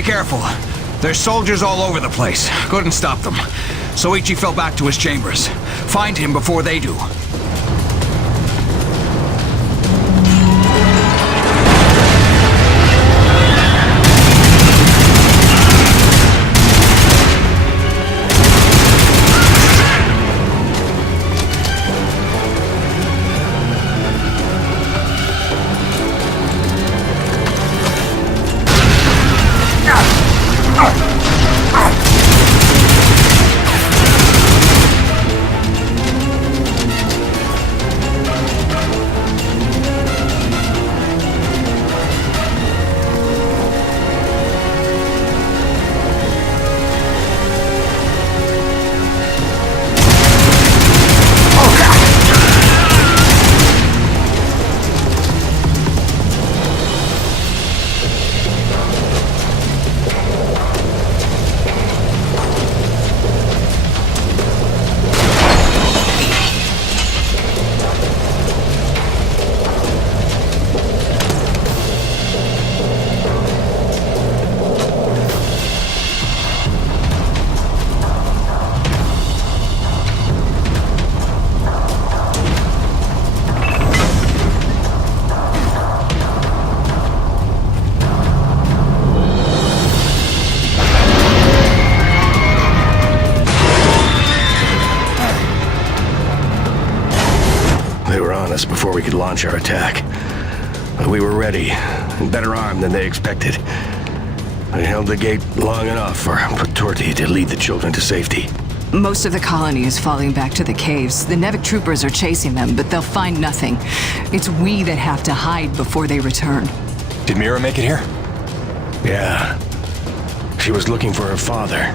Be careful. There's soldiers all over the place. Couldn't stop them. Soichi fell back to his chambers. Find him before they do. Before we could launch our attack. But we were ready, and better armed than they expected. I held the gate long enough for Parte to lead the children to safety. Most of the colony is falling back to the caves. The Nevik troopers are chasing them, but they'll find nothing. It's we that have to hide before they return. Did Mira make it here? Yeah. She was looking for her father.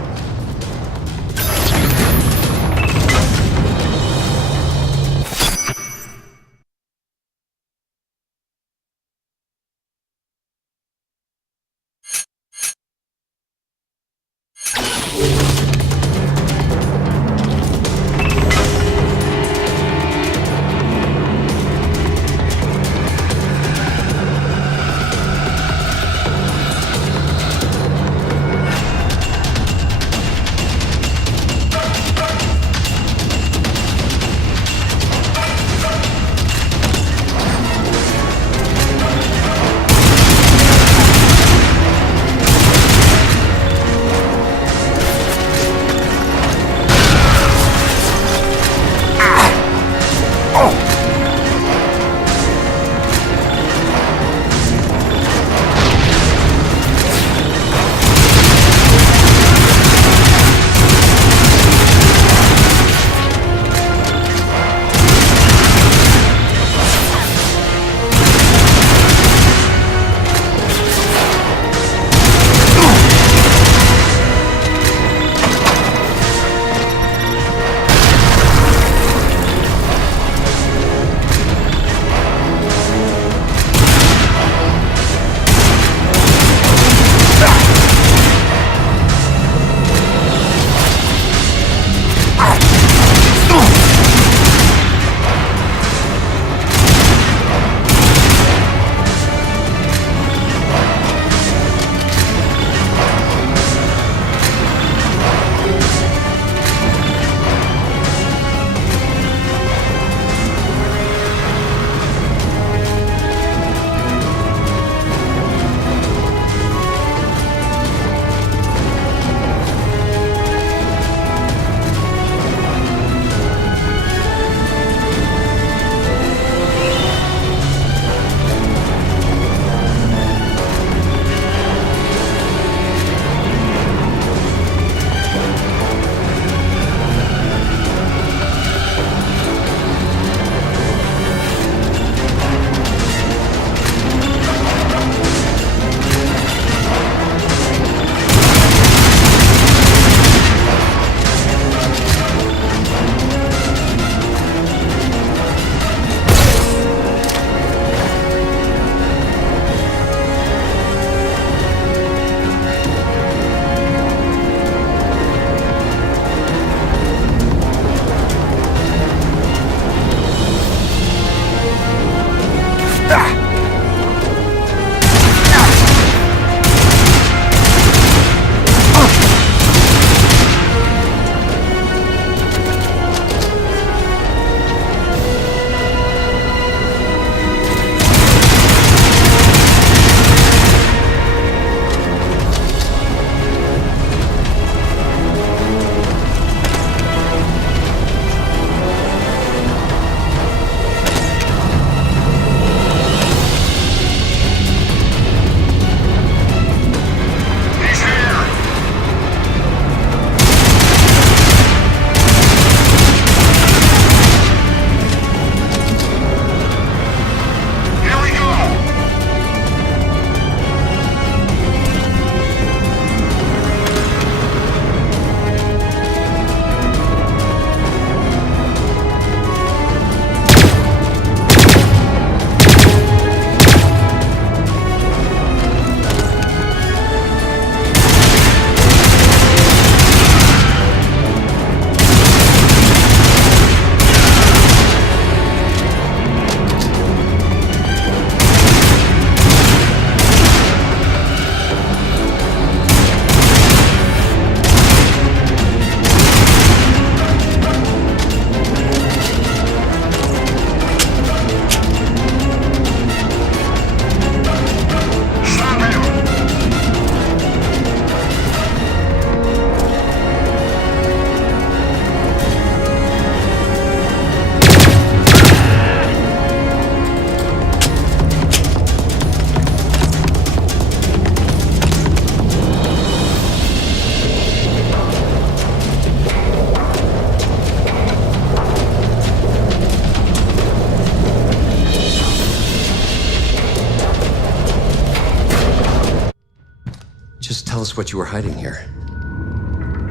just what you were hiding here.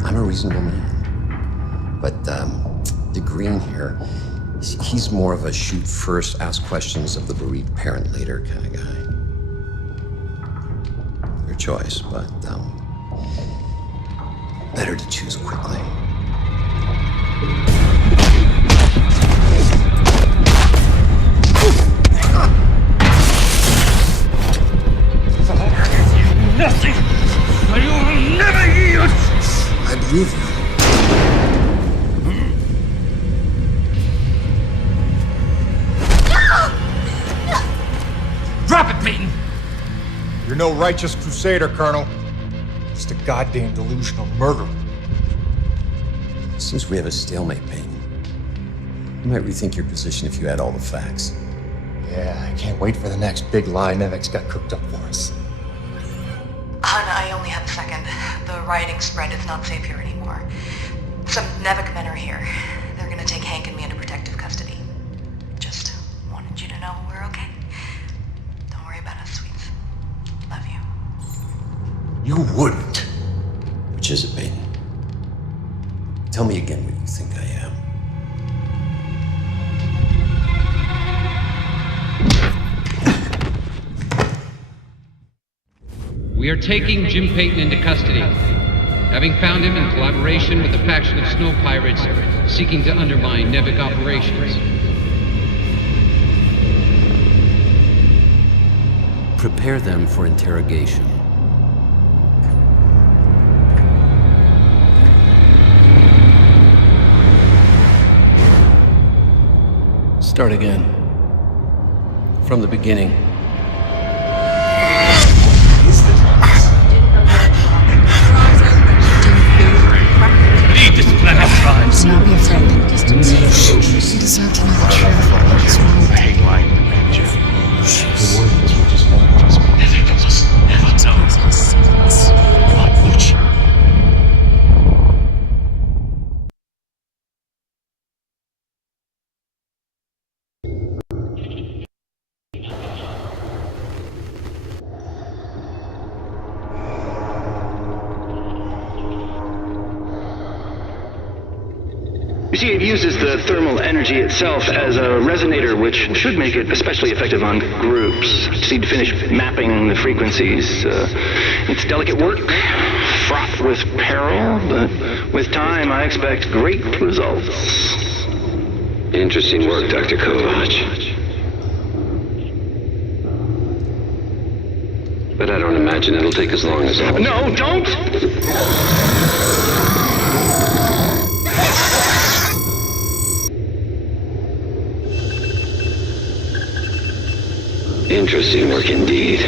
I'm a reasonable man. But, the Green here, he's more of a shoot first, ask questions of the bereaved parent later kind of guy. Your choice, but, better to choose quickly. Nothing! I will never yield! I believe you. Drop it, Peyton! You're no righteous crusader, Colonel. Just a goddamn delusional murderer. Seems we have a stalemate, Peyton. You might rethink your position if you had all the facts. Yeah, I can't wait for the next big lie Nevek's got cooked up for us. Hun, I only have a second. The rioting spread. It's not safe here anymore. Some Nevik men are here. They're gonna take Hank and me into protective custody. Just wanted you to know we're okay. Don't worry about us, sweets. Love you. You wouldn't. Which is it, Peyton? Tell me again what you think I am. We are taking Jim Peyton into custody, having found him in collaboration with a faction of snow pirates seeking to undermine Nevik operations. Prepare them for interrogation. Start again. From the beginning. Lead this planet tribes! Do not be afraid. You deserve to know the truth. It's wrong. I hate lying to manager. The wordings were just not trust me. You see, it uses the thermal energy itself as a resonator, which should make it especially effective on groups. Just need to finish mapping the frequencies. It's delicate work, fraught with peril, but with time I expect great results. Interesting work, Dr. Kovac. But I don't imagine it'll take as long as that. No, don't! Interesting work indeed.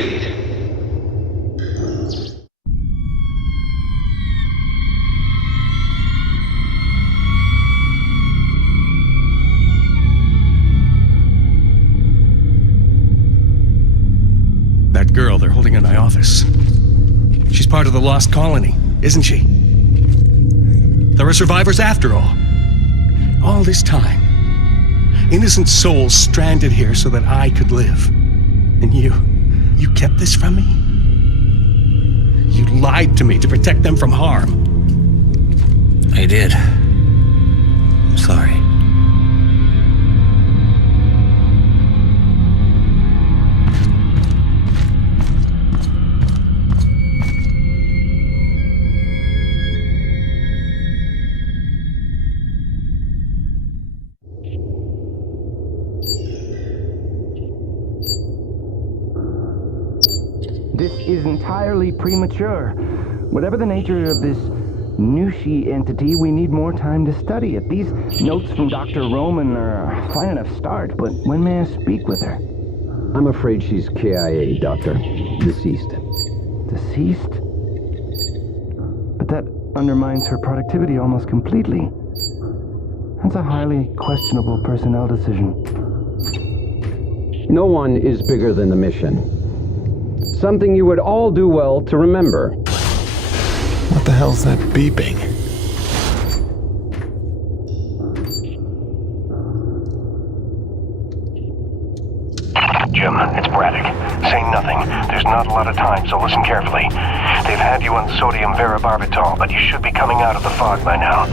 That girl they're holding in my office. She's part of the lost colony, isn't she? There are survivors after all. All this time. Innocent souls stranded here so that I could live. And you kept this from me? You lied to me to protect them from harm. I did. I'm sorry. This is entirely premature. Whatever the nature of this Nushi entity, we need more time to study it. These notes from Dr. Roman are a fine enough start, but when may I speak with her? I'm afraid she's KIA, Doctor. Deceased. Deceased? But that undermines her productivity almost completely. That's a highly questionable personnel decision. No one is bigger than the mission. Something you would all do well to remember. What the hell's that beeping? Jim, it's Braddock. Say nothing. There's not a lot of time, so listen carefully. They've had you on sodium varibarbital, but you should be coming out of the fog by now.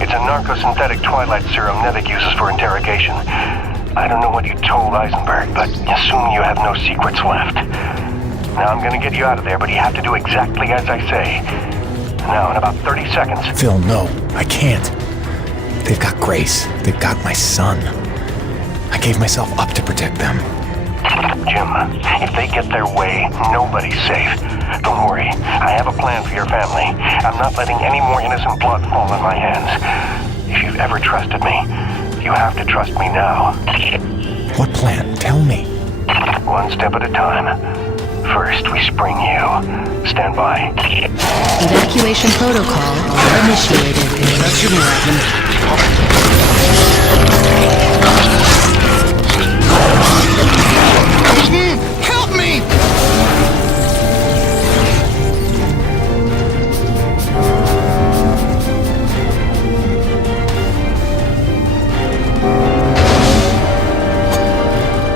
It's a narcosynthetic twilight serum Nevik uses for interrogation. I don't know what you told Eisenberg, but assume you have no secrets left. Now I'm gonna get you out of there, but you have to do exactly as I say. Now, in about 30 seconds... Phil, no, I can't. They've got Grace. They've got my son. I gave myself up to protect them. Jim, if they get their way, nobody's safe. Don't worry, I have a plan for your family. I'm not letting any more innocent blood fall on my hands. If you've ever trusted me, you have to trust me now. What plan? Tell me. One step at a time. First, we spring you. Stand by. Evacuation protocol initiated. That shouldn't happen. Help me!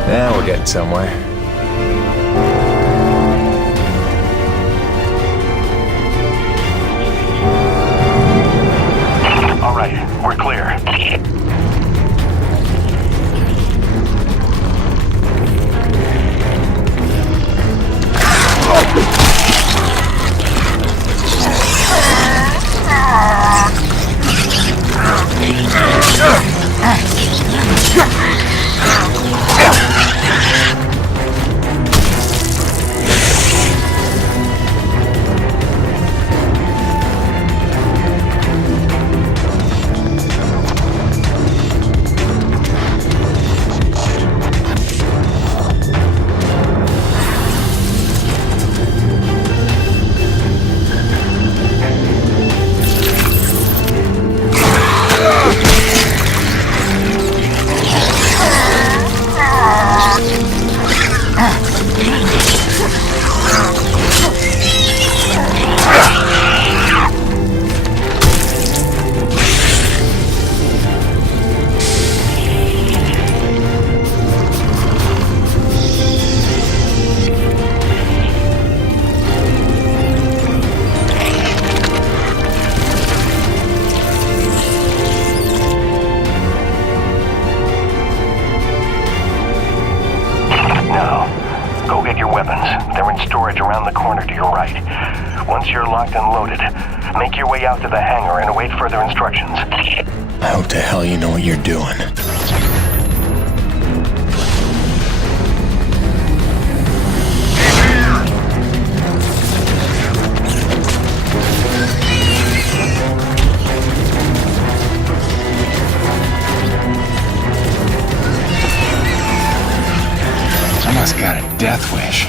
Now we're getting somewhere. All right, we're clear. Around the corner to your right. Once you're locked and loaded, make your way out to the hangar and await further instructions. I hope to hell you know what you're doing. I must got a death wish.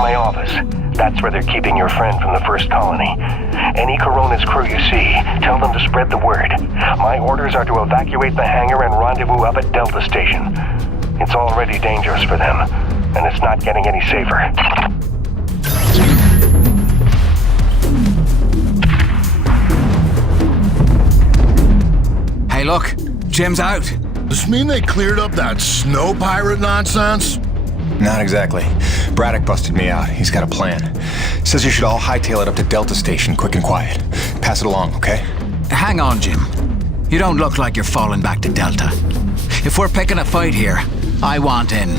to my office. That's where they're keeping your friend from the first colony. Any Coronas crew you see, tell them to spread the word. My orders are to evacuate the hangar and rendezvous up at Delta Station. It's already dangerous for them, and it's not getting any safer. Hey, look. Jim's out. Does this mean they cleared up that snow pirate nonsense? Not exactly. Braddock busted me out. He's got a plan. Says you should all hightail it up to Delta Station, quick and quiet. Pass it along, okay? Hang on, Jim. You don't look like you're falling back to Delta. If we're picking a fight here, I want in.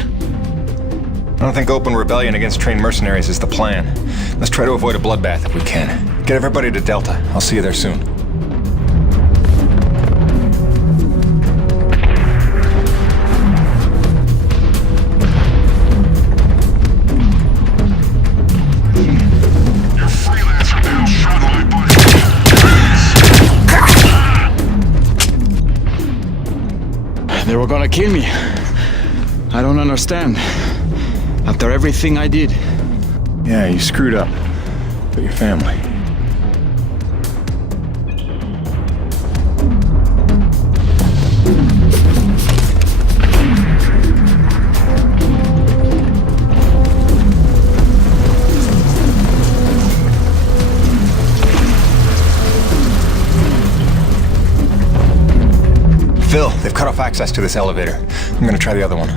I don't think open rebellion against trained mercenaries is the plan. Let's try to avoid a bloodbath if we can. Get everybody to Delta. I'll see you there soon. They were gonna kill me. I don't understand. After everything I did. Yeah, you screwed up. But your family. Phil, they've cut off access to this elevator. I'm gonna try the other one.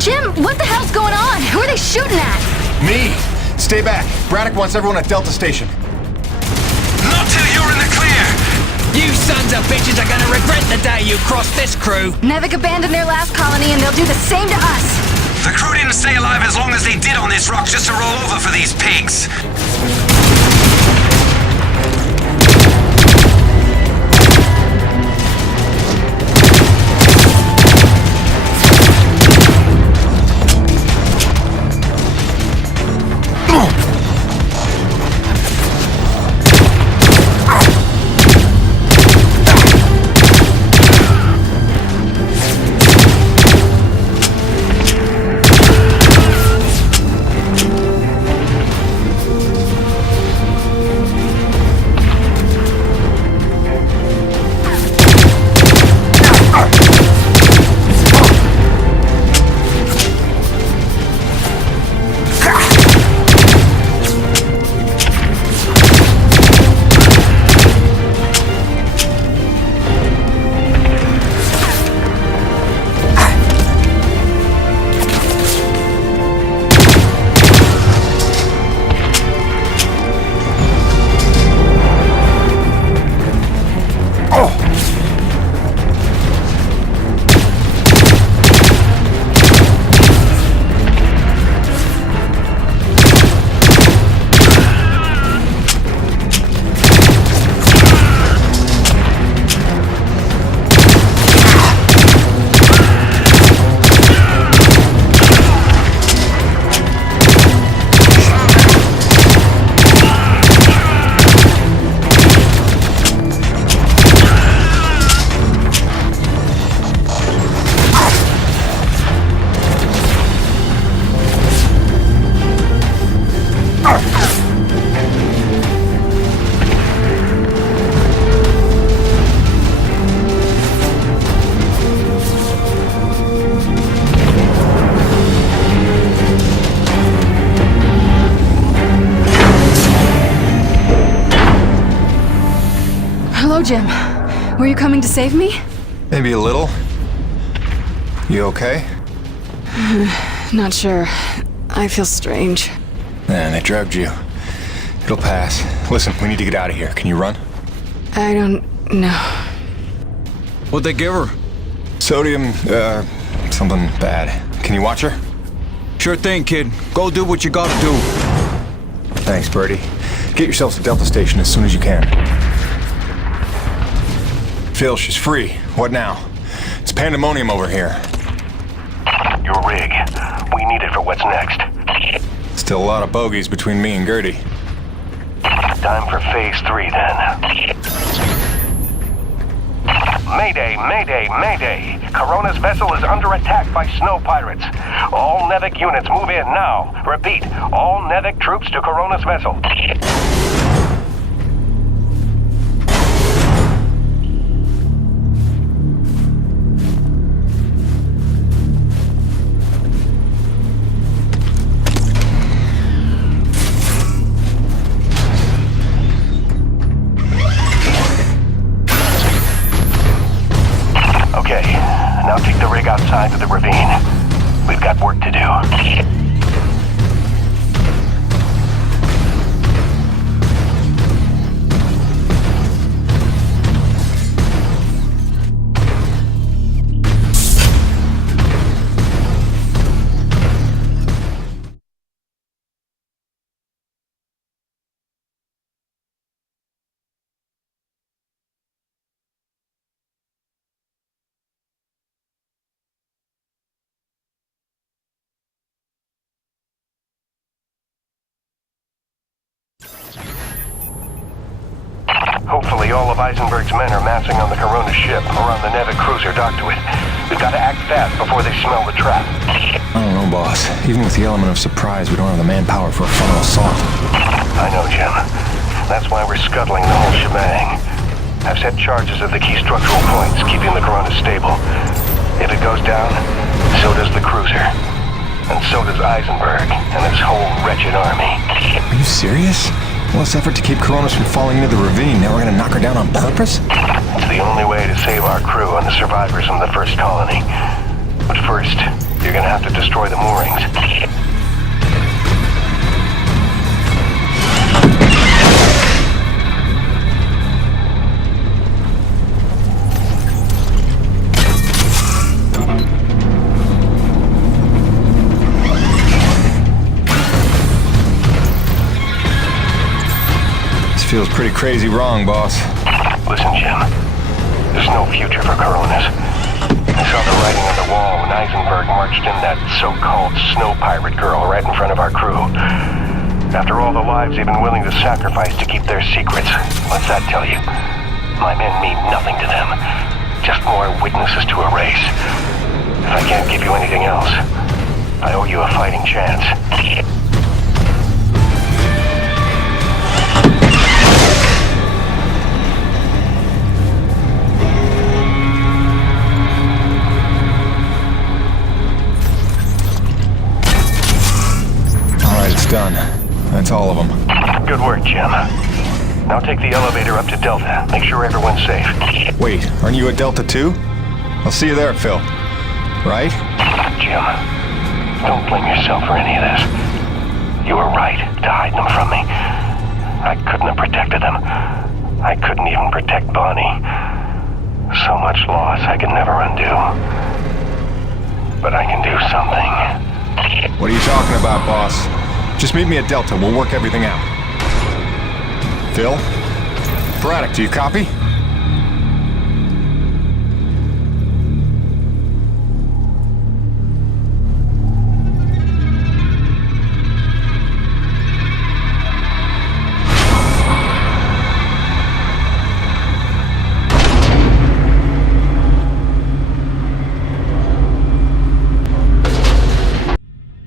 Jim, what the hell's going on? Who are they shooting at? Me! Stay back. Braddock wants everyone at Delta Station. Not till you're in the clear! You sons of bitches are gonna regret the day you crossed this crew! Nevik abandoned their last colony and they'll do the same to us! The crew didn't stay alive as long as they did on this rock just to roll over for these pigs! Hello, Jim. Were you coming to save me? Maybe a little. You okay? Not sure. I feel strange. Man, they drugged you. It'll pass. Listen, we need to get out of here. Can you run? I don't know. What'd they give her? Sodium, something bad. Can you watch her? Sure thing, kid. Go do what you gotta do. Thanks, Birdie. Get yourselves to Delta Station as soon as you can. Phil, she's free. What now? It's pandemonium over here. Your rig. We need it for what's next. Still a lot of bogeys between me and Gertie. Time for Phase 3, then. Mayday, mayday, mayday. Corona's vessel is under attack by snow pirates. All Nevik units move in now. Repeat, all Nevik troops to Corona's vessel. Now take the rig outside to the ravine. We've got work to do. Hopefully all of Eisenberg's men are massing on the Corona ship or on the Nevik cruiser docked to it. We've got to act fast before they smell the trap. I don't know, boss. Even with the element of surprise, we don't have the manpower for a frontal assault. I know, Jim. That's why we're scuttling the whole shebang. I've set charges of the key structural points, keeping the Corona stable. If it goes down, so does the cruiser. And so does Eisenberg and his whole wretched army. Are you serious? All this effort to keep Coronas from falling into the ravine, now we're gonna knock her down on purpose? It's the only way to save our crew and the survivors from the first colony. But first, you're gonna have to destroy the moorings. Feels pretty crazy wrong, boss. Listen, Jim. There's no future for Coronas. I saw the writing on the wall when Eisenberg marched in that so-called snow pirate girl right in front of our crew. After all the lives they've been willing to sacrifice to keep their secrets, what's that tell you? My men mean nothing to them. Just more witnesses to erase. If I can't give you anything else, I owe you a fighting chance. Done. That's all of them. Good work, Jim. Now take the elevator up to Delta. Make sure everyone's safe. Wait, aren't you at Delta too? I'll see you there, Phil. Right? Jim, don't blame yourself for any of this. You were right to hide them from me. I couldn't have protected them. I couldn't even protect Bonnie. So much loss I can never undo. But I can do something. What are you talking about, boss? Just meet me at Delta. We'll work everything out. Phil? Braddock, do you copy?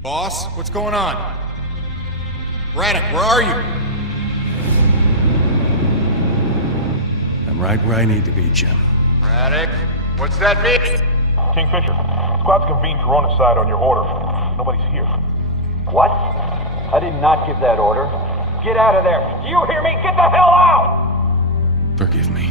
Boss, what's going on? Braddock, where are you? I'm right where I need to be, Jim. Braddock, what's that mean? Kingfisher, squad's convened Corona side on your order. Nobody's here. What? I did not give that order. Get out of there. Do you hear me? Get the hell out! Forgive me.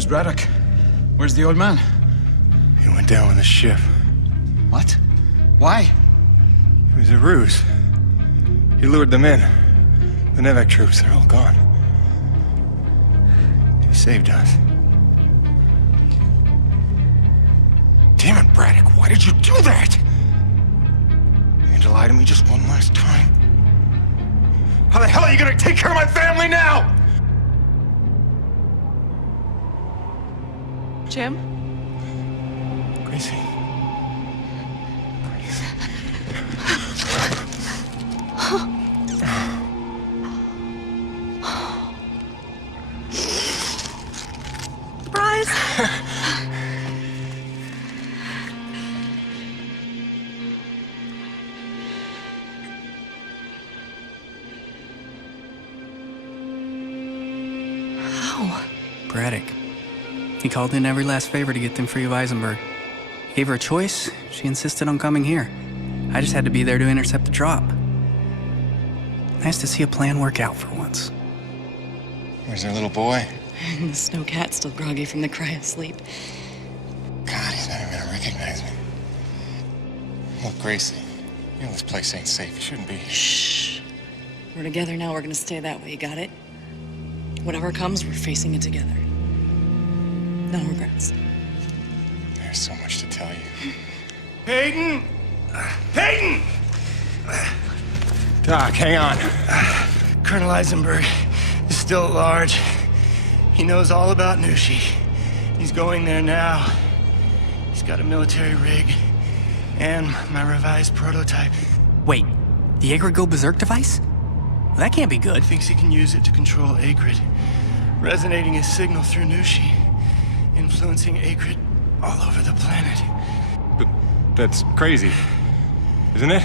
Where's Braddock? Where's the old man? He went down with the ship. What? Why? It was a ruse. He lured them in. The Nevek troops, they're all gone. He saved us. Damn it, Braddock, why did you do that? You had to lie to me just one last time. How the hell are you gonna take care of my family now? Jim? Gracie. Surprise! How? Braddock. He called in every last favor to get them free of Eisenberg. Gave her a choice. She insisted on coming here. I just had to be there to intercept the drop. Nice to see a plan work out for once. Where's their little boy? The snow cat's still groggy from the cry of sleep. God, he's not even gonna recognize me. Look, Gracie, you know this place ain't safe. You shouldn't be here. Shh. We're together now. We're gonna stay that way. You got it? Whatever comes, we're facing it together. No regrets. There's so much to tell you. Hayden! Hayden! Doc, hang on. Colonel Eisenberg is still at large. He knows all about Nushi. He's going there now. He's got a military rig and my revised prototype. Wait, the Agrid Go Berserk device? That can't be good. Thinks he can use it to control Agrid, resonating his signal through Nushi, influencing Agrid all over the planet. But that's crazy, isn't it?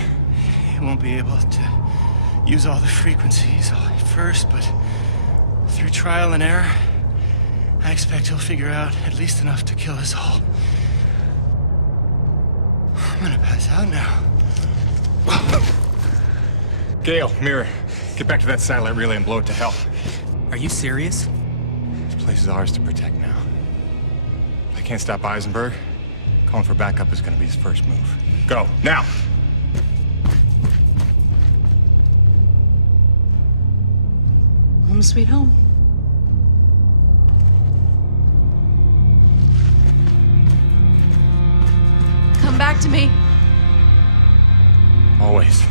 He won't be able to use all the frequencies at first, but through trial and error, I expect he'll figure out at least enough to kill us all. I'm gonna pass out now. Gale, Mirror, get back to that satellite relay and blow it to hell. Are you serious? This place is ours to protect now. If I can't stop Eisenberg, calling for backup is gonna be his first move. Go, now! Home sweet home. Come back to me. Always.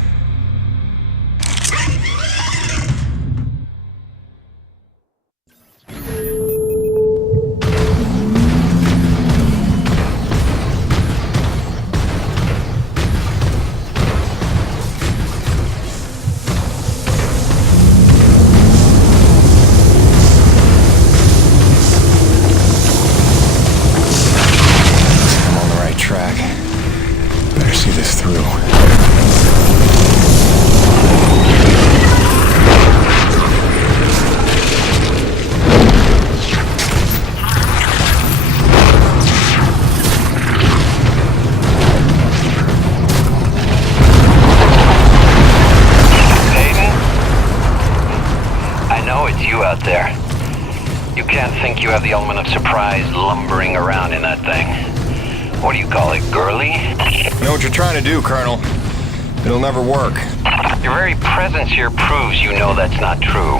The element of surprise lumbering around in that thing. What do you call it, girly? I know what you're trying to do, Colonel. It'll never work. Your very presence here proves you know that's not true.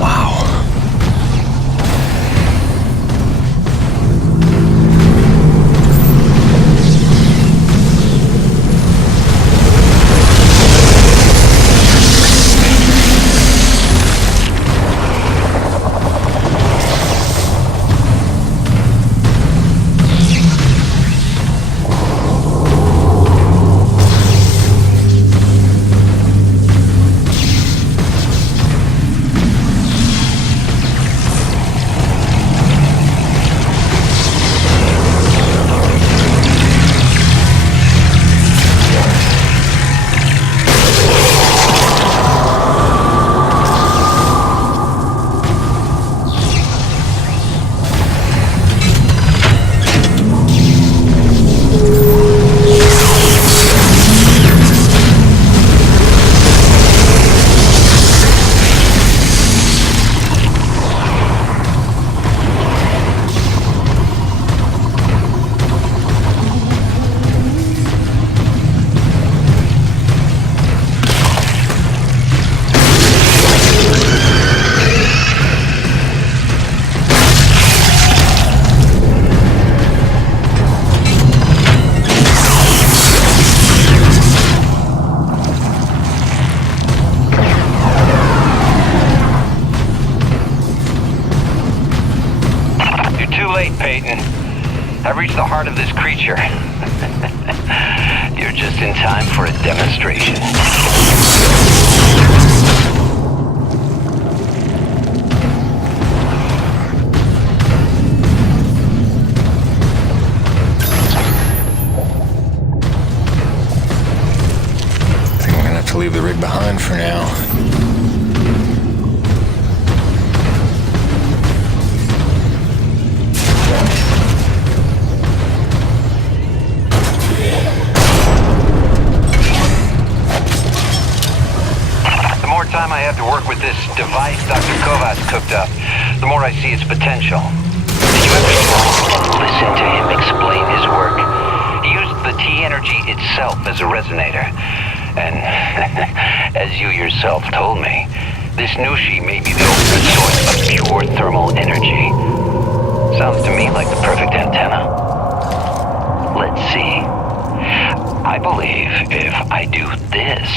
Wow. too late, Peyton. I've reached the heart of this creature. You're just in time for a demonstration. I think we're gonna have to leave the rig behind for now. The more time I have to work with this device Dr. Kovacs cooked up, the more I see its potential. Did you ever stop and listen to him explain his work? He used the T-energy itself as a resonator. And as you yourself told me, this Nushi may be the ultimate source of pure thermal energy. Sounds to me like the perfect antenna. Let's see. I believe if I do this...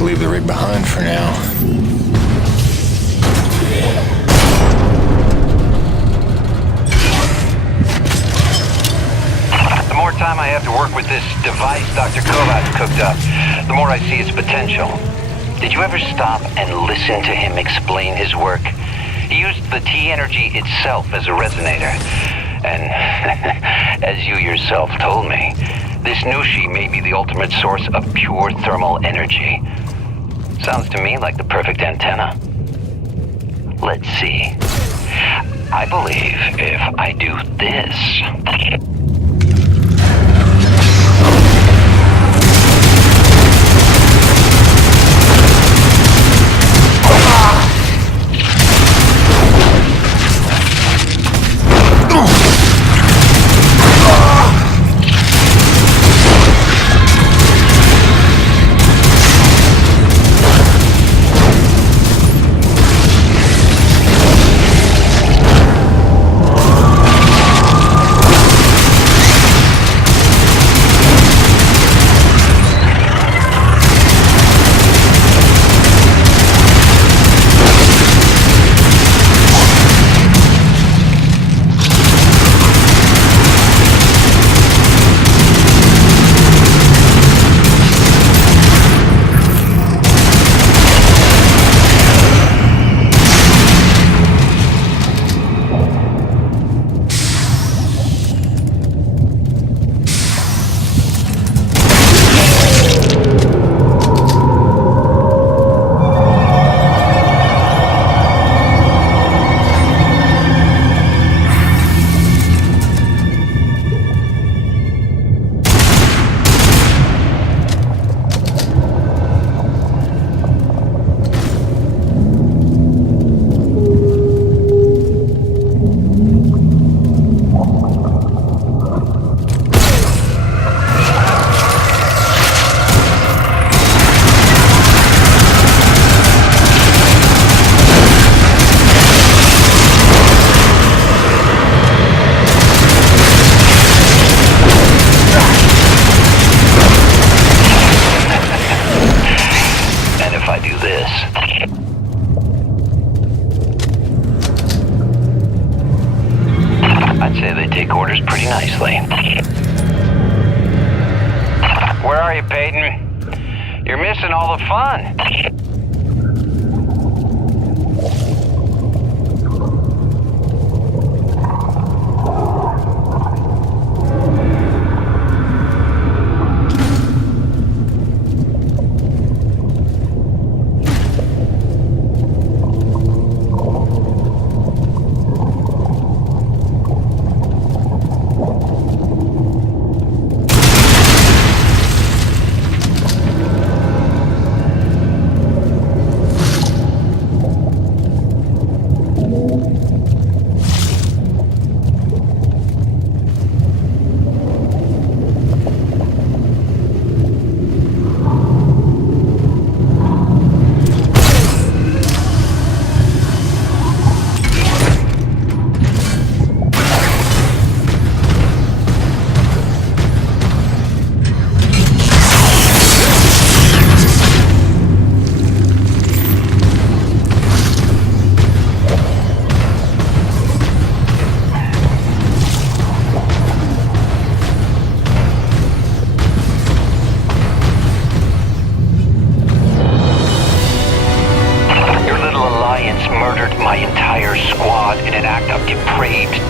Leave the rig behind for now. The more time I have to work with this device Dr. Kovacs cooked up, the more I see its potential. Did you ever stop and listen to him explain his work? He used the T-energy itself as a resonator. And as you yourself told me, this Nushi may be the ultimate source of pure thermal energy. Sounds to me like the perfect antenna. Let's see. I believe if I do this... you, Peyton. You're missing all the fun.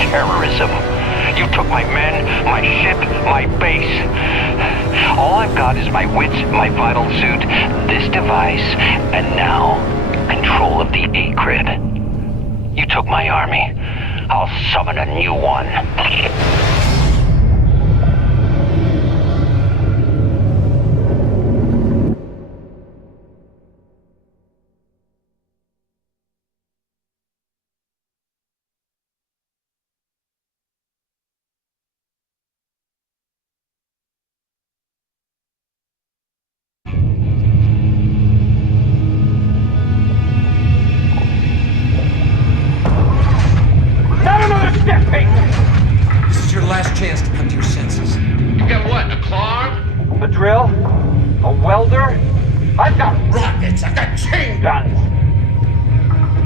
Terrorism. You took my men, my ship, my base. All I've got is my wits, my vital suit, this device, and now, control of the Acrid. You took my army. I'll summon a new one. This is your last chance to come to your senses. You got what, a claw? A drill? A welder? I've got rockets, I've got chain guns.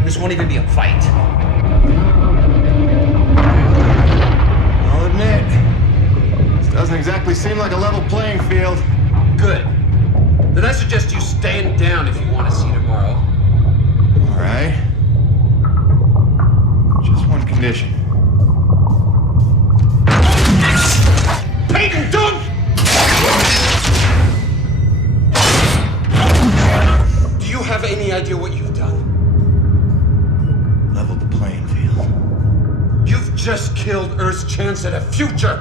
This won't even be a fight. I'll admit, this doesn't exactly seem like a level playing field. Good. Then I suggest you stand down if you want to see tomorrow. All right. Just one condition. Peyton, don't! Do you have any idea what you've done? Leveled the playing field. You've just killed Earth's chance at a future!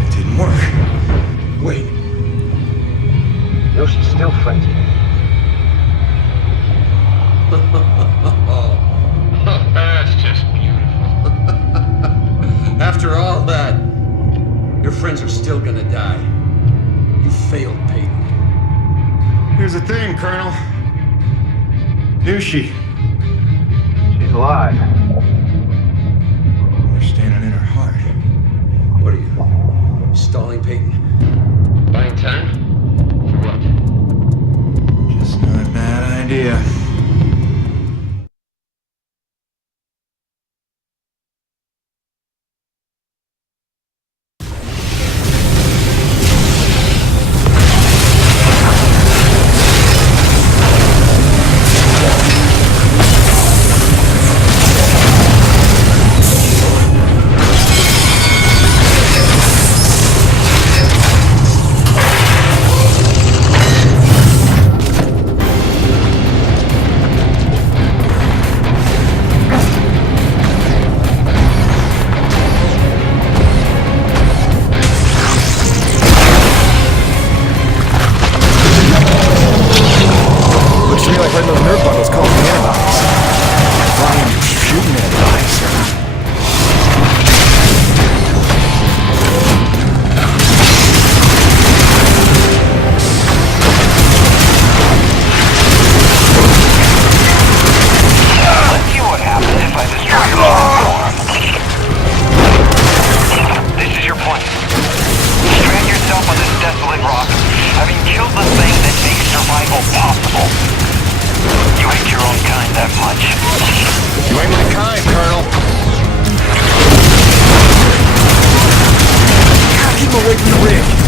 It didn't work. Wait. No, she's still friends with me. That's just beautiful. After all that, your friends are still gonna die. You failed, Peyton. Here's the thing, Colonel. Nushi. She's alive. We're standing in her heart. What are you, stalling, Peyton? Buying time? For what? Just not a bad idea. away from the rig.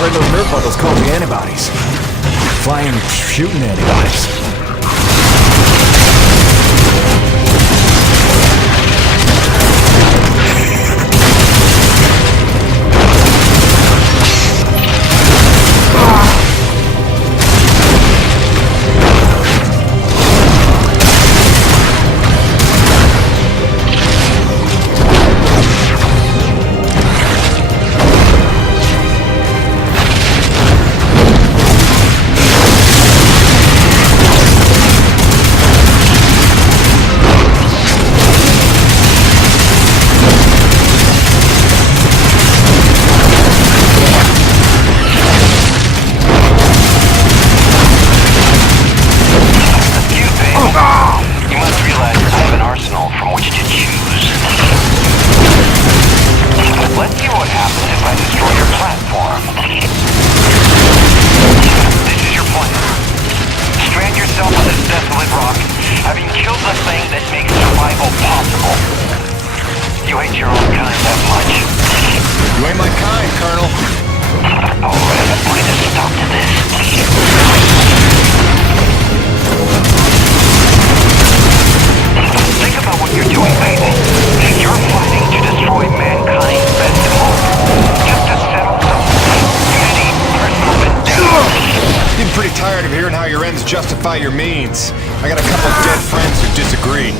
Where those nerve bundles cause the antibodies. Flying, shooting antibodies. Justify your means. I got a couple dead friends who disagree.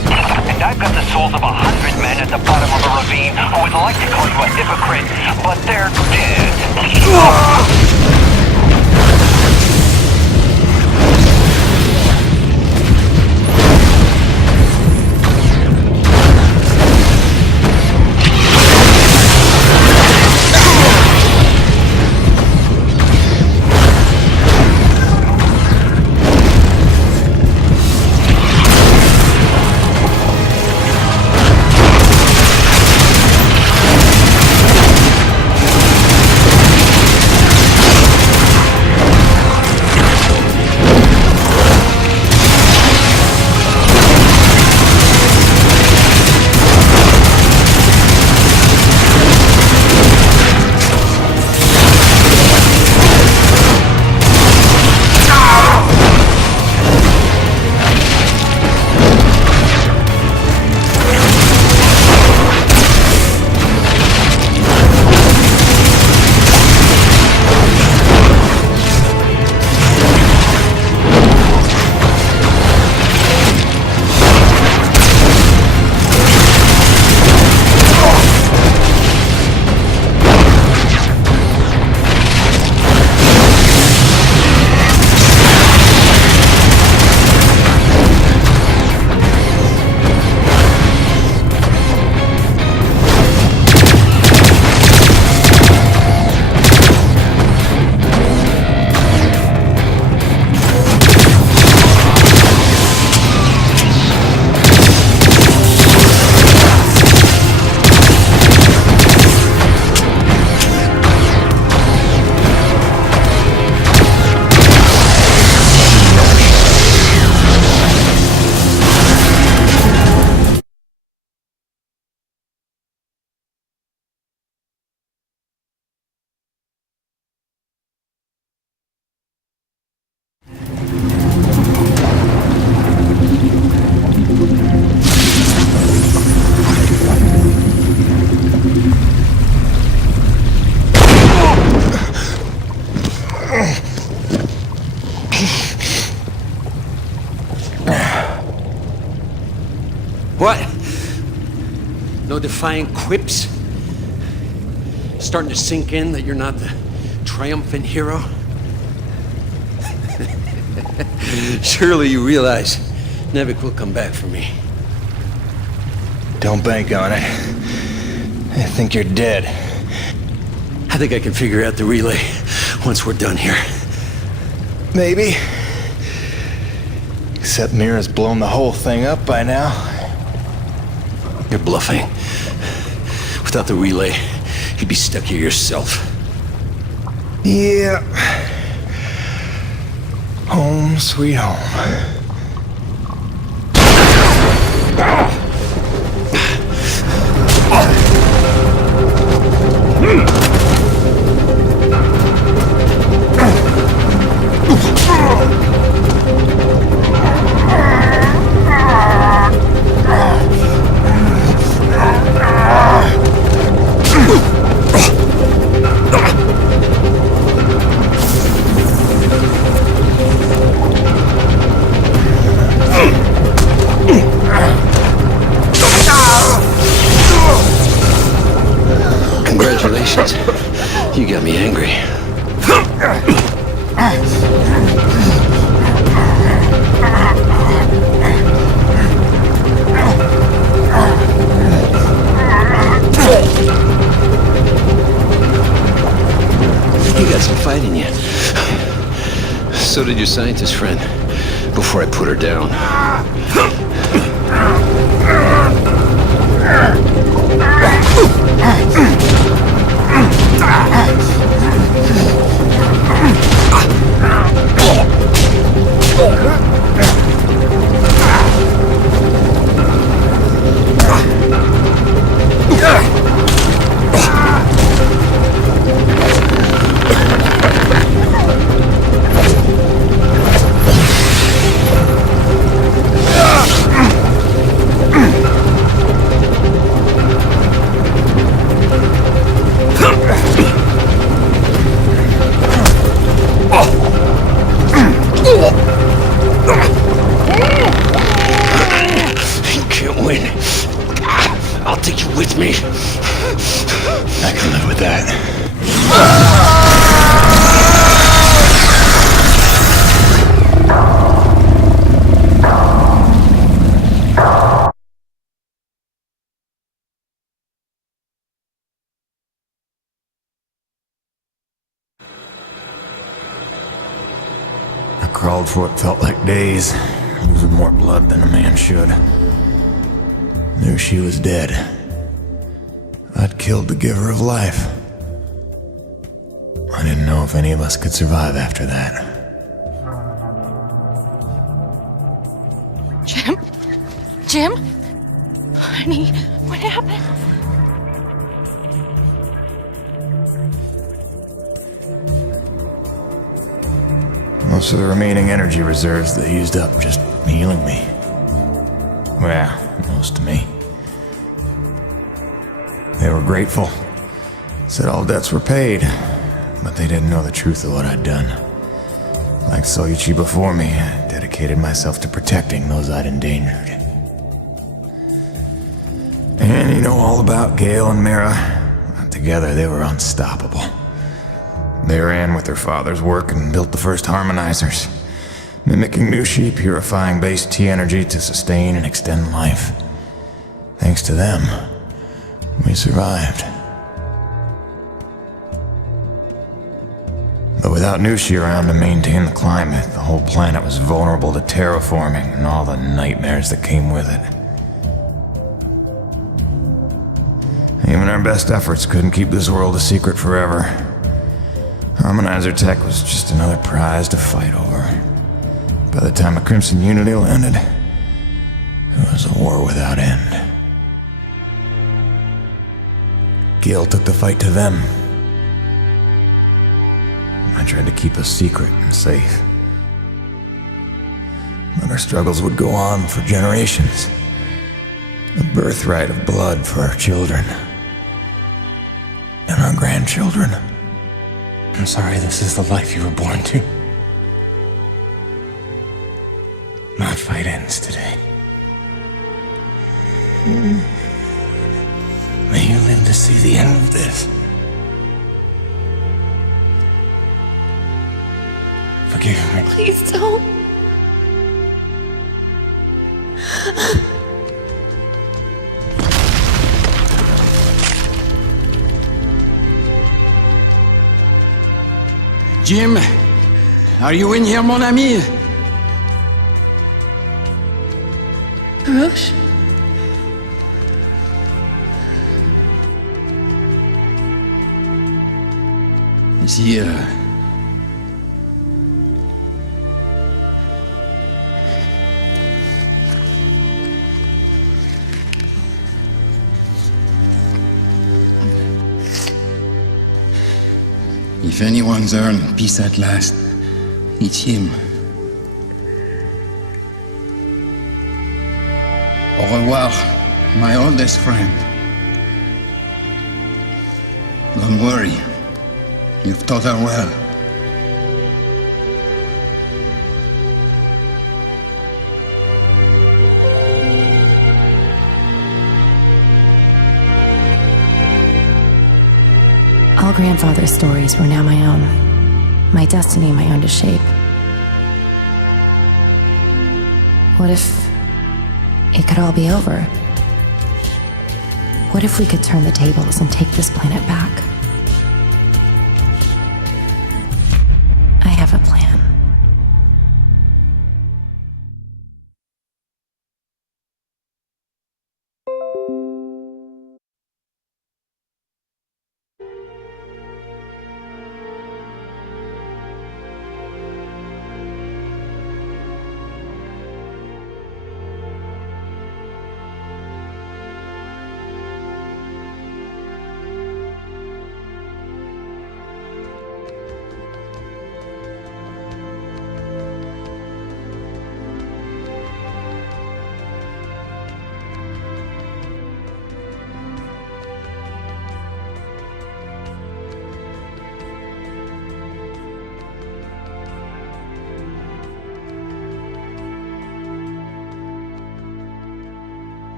And I've got the souls of 100 men at the bottom of a ravine who would like to call you a hypocrite, but they're dead. No defiant quips? Starting to sink in that you're not the triumphant hero? Surely you realize Nevik will come back for me. Don't bank on it. I think you're dead. I think I can figure out the relay once we're done here. Maybe. Except Mira's blown the whole thing up by now. You're bluffing. Without the relay, you'd be stuck here yourself. Yeah. Home sweet home. Congratulations. You got me angry. You got some fight in you. So did your scientist friend, before I put her down. I can live with that. I crawled for what felt like days, losing more blood than a man should. Knew she was dead. I'd killed the giver of life. I didn't know if any of us could survive after that. Jim? Jim? Honey, what happened? Most of the remaining energy reserves they used up just healing me. Well, most of me. They were grateful. Said all debts were paid, but they didn't know the truth of what I'd done. Like Soichi before me, I dedicated myself to protecting those I'd endangered. And you know all about Gale and Mira. Together they were unstoppable. They ran with their father's work and built the first harmonizers, mimicking Nushi, purifying base T energy to sustain and extend life. Thanks to them, we survived. But without Nushi around to maintain the climate, the whole planet was vulnerable to terraforming and all the nightmares that came with it. Even our best efforts couldn't keep this world a secret forever. Harmonizer tech was just another prize to fight over. By the time the Crimson Unity landed, it was a war without end. Gale took the fight to them. I tried to keep us secret and safe. But our struggles would go on for generations. A birthright of blood for our children. And our grandchildren. I'm sorry this is the life you were born to. My fight ends today. live to see the end of this. Forgive me. Please don't. Jim, are you in here, mon ami? Roche? Is he, If anyone's earned peace at last, it's him. Au revoir, my oldest friend. Don't worry. You've taught her well. All grandfather's stories were now my own. My destiny my own to shape. What if it could all be over? What if we could turn the tables and take this planet back?